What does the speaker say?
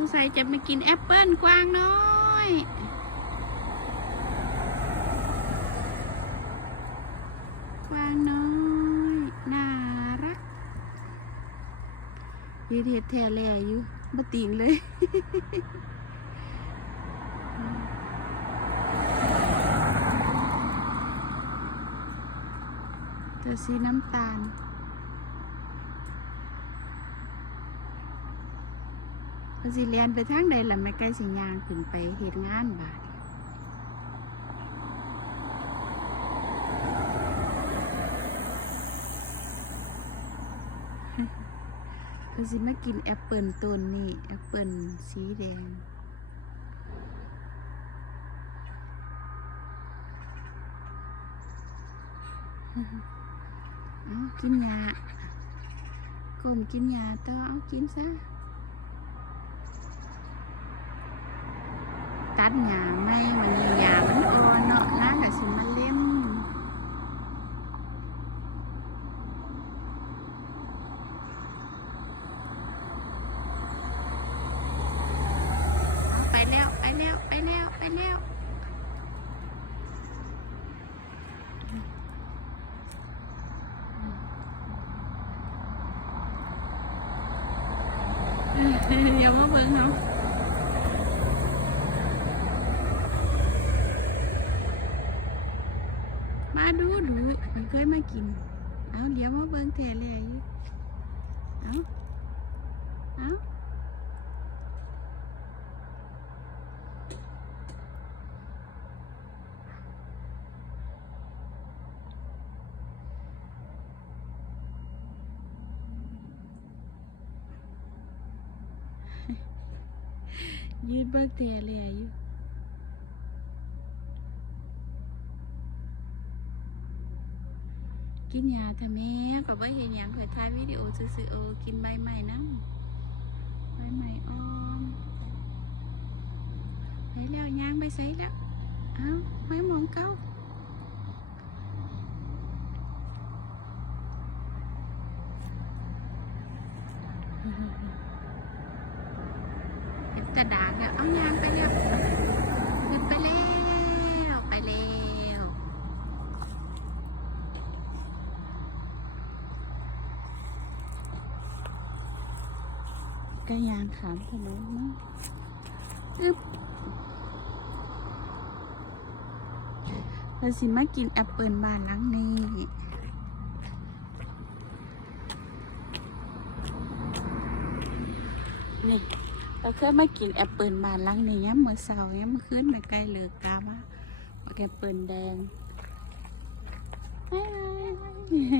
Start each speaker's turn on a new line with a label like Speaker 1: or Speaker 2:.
Speaker 1: งสัยจะมากินแอปเปิ้ลกวางน้อยกวางน้อยน่ารักยีเทศแท้แลอยู่มาติงเลยตัวสีน้ำตาล เพนสิเรียนไปทางใดล่ะแม่ไก่สิยางขึ้นไปเฮ็ดงานบาดเพนสิมากินแอปเปิลต้นนี่แอปเปิลสีแดงเอากินยาก้มกินยาต่อเอากินซะ ตัดหญ้าไม่วันนี้หญ้ามันอ่อนเนาะน้าก็สิมาเล่มไปแล้วไปแล้วไปแล้วไปแล้วอย่ามาเบิ่งเขา มาดูดูมันเคยมากิน เอาเดี๋ยวมาเบิ่งแทนเลยอยู่เอาเอายืดเบิ่งแทเลยอยู่ กินยาทำแม่ก็บ่เห็นหยังเคยถ่ายวิดีโอซื่อๆเออกินใบใหม่นำใบใหม่อ่อนไปแล้วย่างไปใส่แล้วเอ้าไปหมองเก้าเห็นแตะดากแล้วเอาย่างไปแล้วขึ้นไปแล้วไปแล้ว ก็ยางขามถนนเนาะอึ๊บเราสิมากินแอปเปิลบานลังนี้นี่เราเคยมากินแอปเปิลบ้านลังนี้ย้ำมือเสาร์ย้ำมือคืนไปใกล้เลิกกามาแอปเปิลแดงบ๊ายบาย